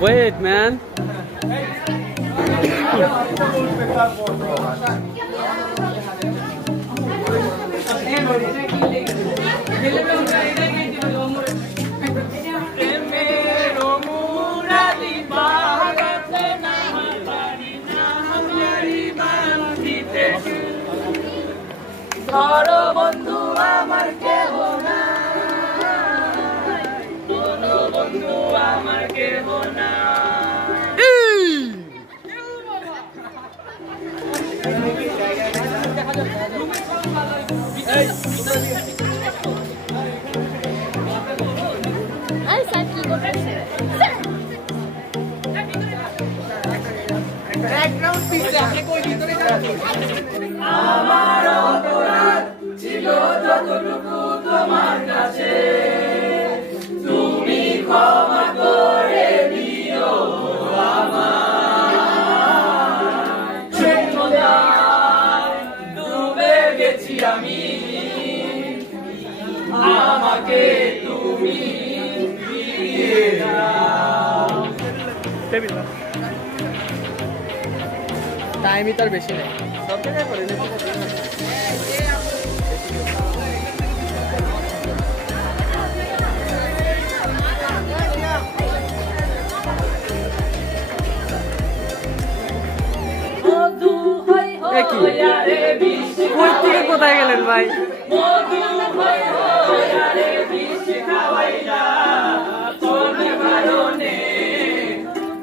Wait, man. ধরো বন্ধু আমার কেহ নাই, কোনো বন্ধু আমার কেহ নাই। আমার অপরাধ ছিল যতটুকু তোমার কাছে, তুমি ক্ষমা করে দিও আমায়। ডুবে গেছি আমি, আমাকে তুমি ফিরিয়ে দাও। টাইমই তার বেশি নেই, সব জায়গায় করে কোথায় গেলেন ভাই?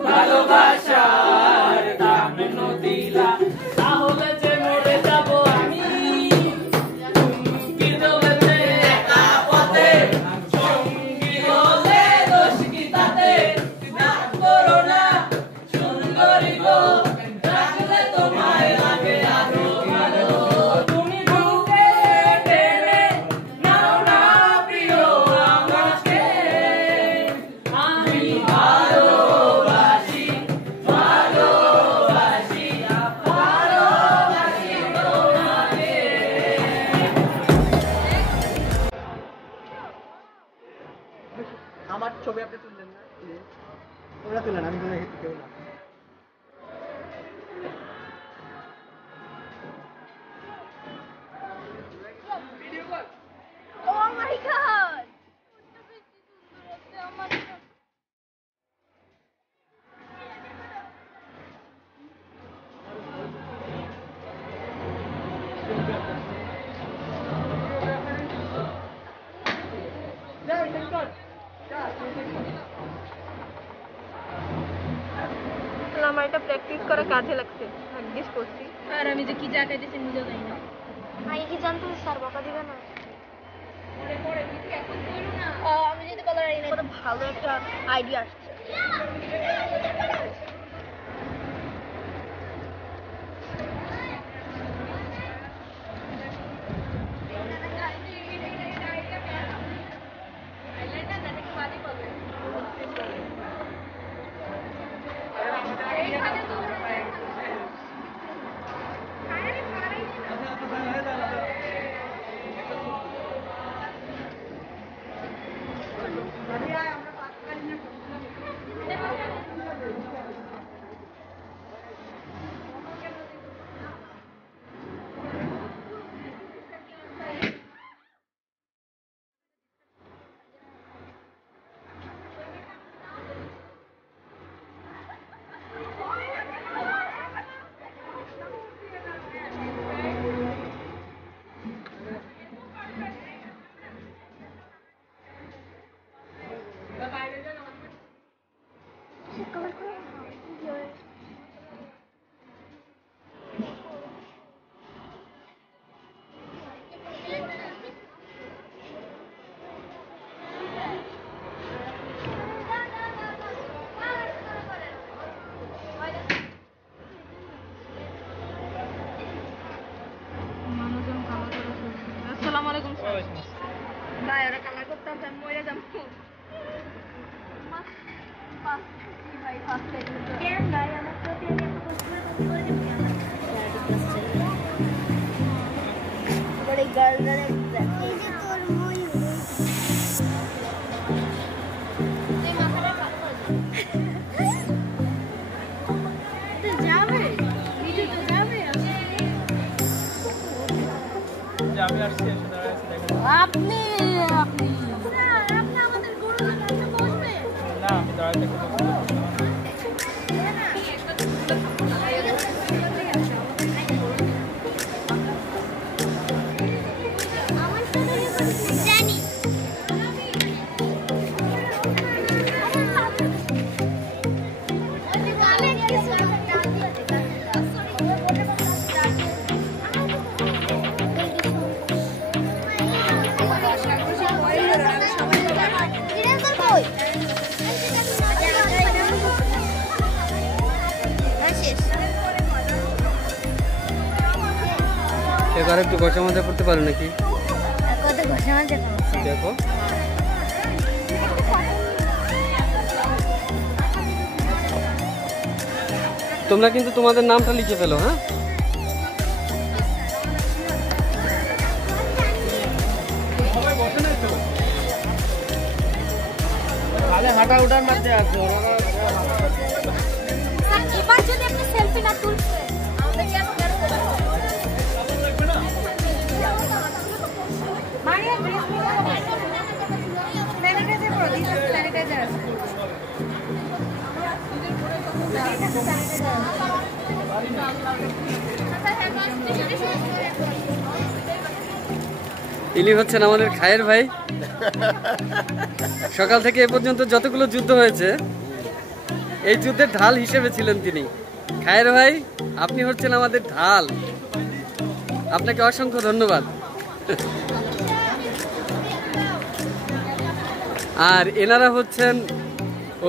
ভালোবাসার দাম নদীলা, তাহলে যে মরে যাব আমি। সঙ্গী হলে একা পথে, সঙ্গী হলে দোষ কি তাতে? রাগ করো না সুন্দরী গো, রাখলে তোমায় লাগে আরো ভালো। তুমি বুকে টেনে নাও না প্রিয় আমাকে, আমি ভালোবাসি ভালোবাসি ভালোবাসি তোমাকে। আমার ছবি আপনি তুললেন না? ওরা তুলেন, আমি কোনো কেউ না। Oh my god! আমার এটা প্র্যাকটিস করা কাজে লাগছে, প্র্যাকটিস করছি। আর আমি যে কি জায়গায় দিয়েছি নিজেও জানি না। আগে কি জানতো স্যার বকা দিবে না? আমি যদি কালার আইনা ভালো একটা আইডিয়া আসছে। আসসালামু আলাইকুম স্যার। ভাই ওরা কালার তাহলে মরে যাবো। আমি আসছি এসে দাঁড়াচ্ছি দেখেন আপনি আপনি আপনি আমাদের গরুর কাছে বসবে না আমি দাঁড়াতে একটু এবার একটু ঘষা মাজা করতে পারো নাকি? দেখো তোমরা কিন্তু তোমাদের নামটা লিখে ফেলো। হ্যাঁ, হাঁটা উঠার মধ্যে আছে এবার যদি আপনি সেলফি না তুলতে আমাদের কেন মারিয়া ড্রেস স্যানিটাইজার করো দিস স্যানিটাইজার আছে ইনি হচ্ছেন আমাদের খায়ের ভাই। সকাল থেকে এ পর্যন্ত যতগুলো যুদ্ধ হয়েছে এই যুদ্ধের ঢাল হিসেবে ছিলেন তিনি। খায়ের ভাই, আপনি হচ্ছেন আমাদের ঢাল, আপনাকে অসংখ্য ধন্যবাদ। আর এনারা হচ্ছেন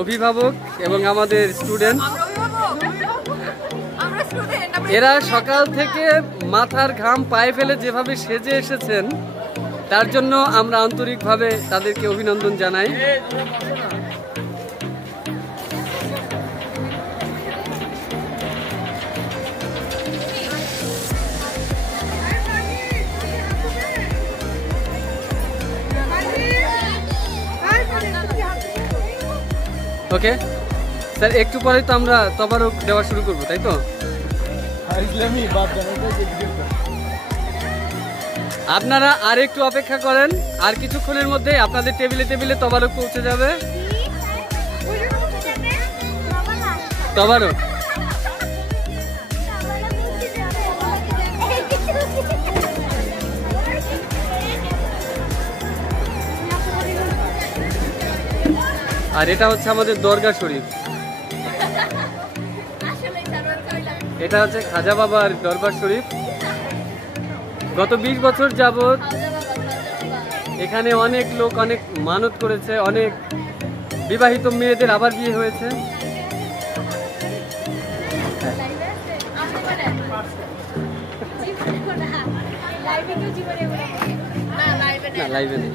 অভিভাবক এবং আমাদের স্টুডেন্ট। এরা সকাল থেকে মাথার ঘাম পায়ে ফেলে যেভাবে সেজে এসেছেন তার জন্য আমরা আন্তরিকভাবে তাদেরকে অভিনন্দন জানাই। ওকে স্যার, একটু পরে তো আমরা তবারক দেওয়া শুরু করবো, তাই তো? আপনারা আর একটু অপেক্ষা করেন, আর কিছুক্ষণের মধ্যে আপনাদের টেবিলে টেবিলে তবারক পৌঁছে যাবে। তবারক আর এটা হচ্ছে আমাদের দরগা শরীফ। এটা হচ্ছে খাজা বাবার দরবার শরীফ। গত 20 বছর যাবত এখানে অনেক লোক অনেক মানত করেছে, অনেক বিবাহিত মেয়েদের আবার বিয়ে হয়েছে। না, লাইভে নেই।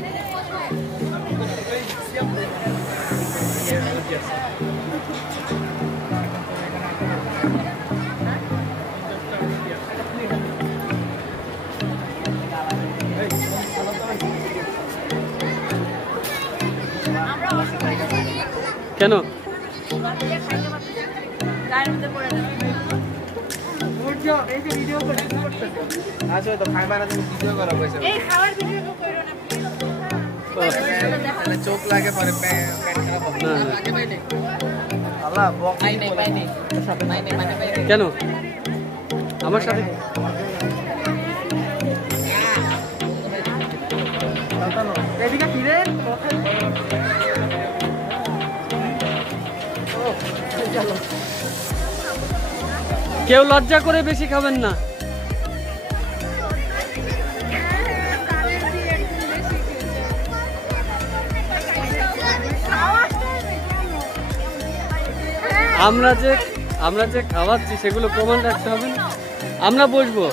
কেন? আচ্ছা তো খাইবা না, তুমি ভিডিও করা পয়সা এই খাওয়ার ভিডিও করো না চোখ লাগে পরে পেট খারাপ হবে। না, না। আল্লাহ বক কেন আমার সাথে? এদিকে ফিরে কেউ লজ্জা করে বেশি খাবেন না। আমরা যে খাওয়াচ্ছি সেগুলো প্রমাণ রাখতে হবে না। আমরা বসবো।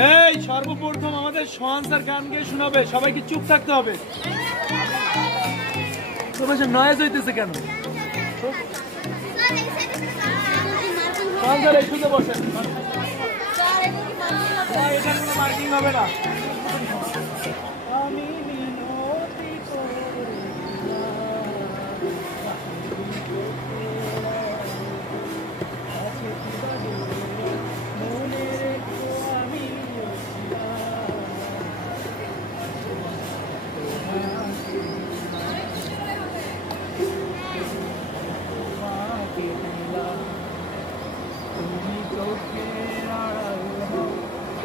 এই সর্বপ্রথম আমাদের সোহান স্যার গান গিয়ে শোনাবে, সবাইকে চুপ থাকতে হবে। তোমার নয়েজ হইতেছে কেন? সোহান স্যার এই শুতে বসেন, এখানে কোনো মার্কিং হবে না। আমি মিনতি করে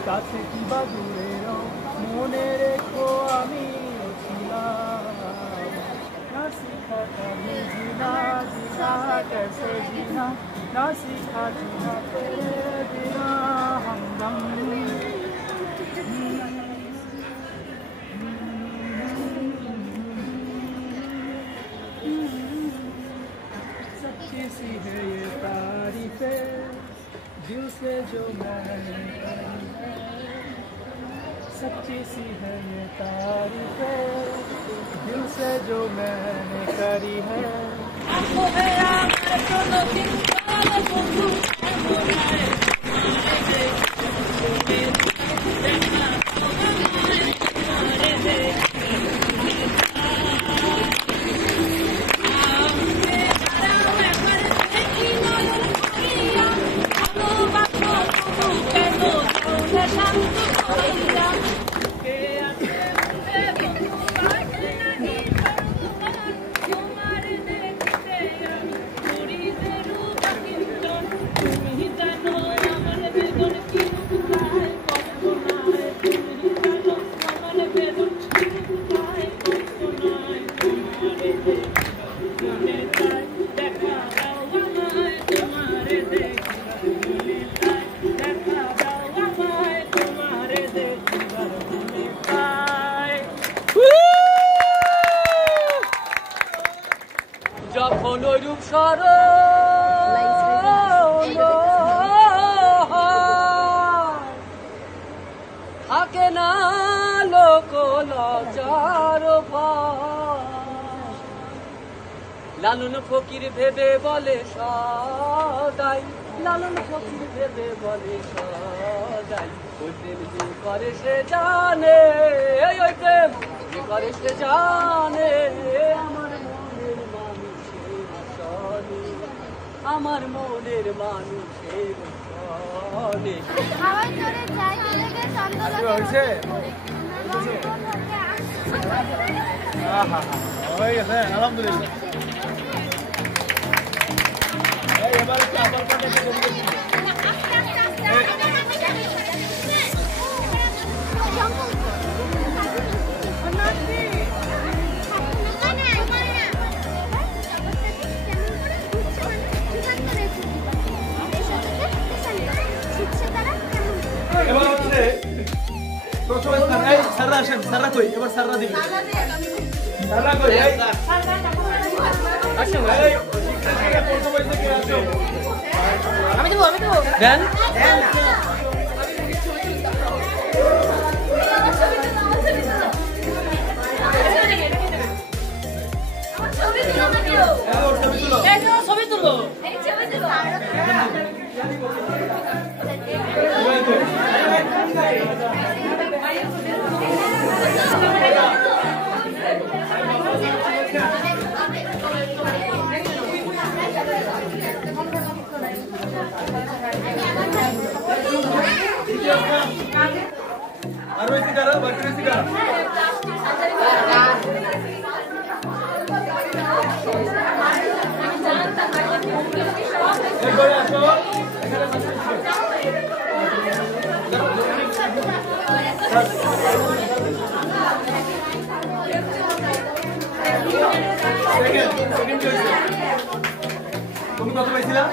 কাছে কি বা দূরে মনে রেখো আমি ছিলাম না শিখা কবি জিনা জিনা कैसे जीना ना सीखा जीना तेरे बिना हमदम सच्ची सी है ये तारीफें दिल से जो मैंने करी है, सच्ची सी है ये तारीफें दिल से जो मैंने करी है। যখন ওই রূপ সরল থাকে না লোক লজ্জার ভয়, লালন ফকির ভেবে বলে সদাই, লালন ফকির ভেবে বলে সদাই, ওই প্রেম যে করে সে জানে, ওই প্রেম যে করে সে জানে, আমার মনের মানুষের সনে। আলহামদুলিল্লাহ। এবার হচ্ছে প্রথম স্থান। এই স্যাররা আসেন, স্যাররা কই? এবার স্যাররা দিবেন। স্যাররা কই? এই আসেন, এই প্রথম হইছে কে আসো? আমি দেব দেন ছবি তুলো। আর ওই সিগারা, বাকি সিগারা। এই করে আসো। তুমি কত পাইছিলা?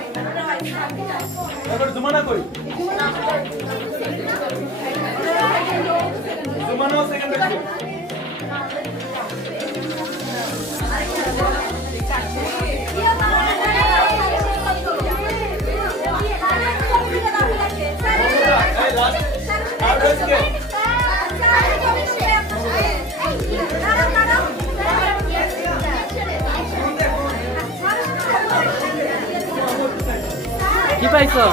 তারপরে জুমানা কই? জুমানাও সেকেন্ড পাইছে। কি পাইছো?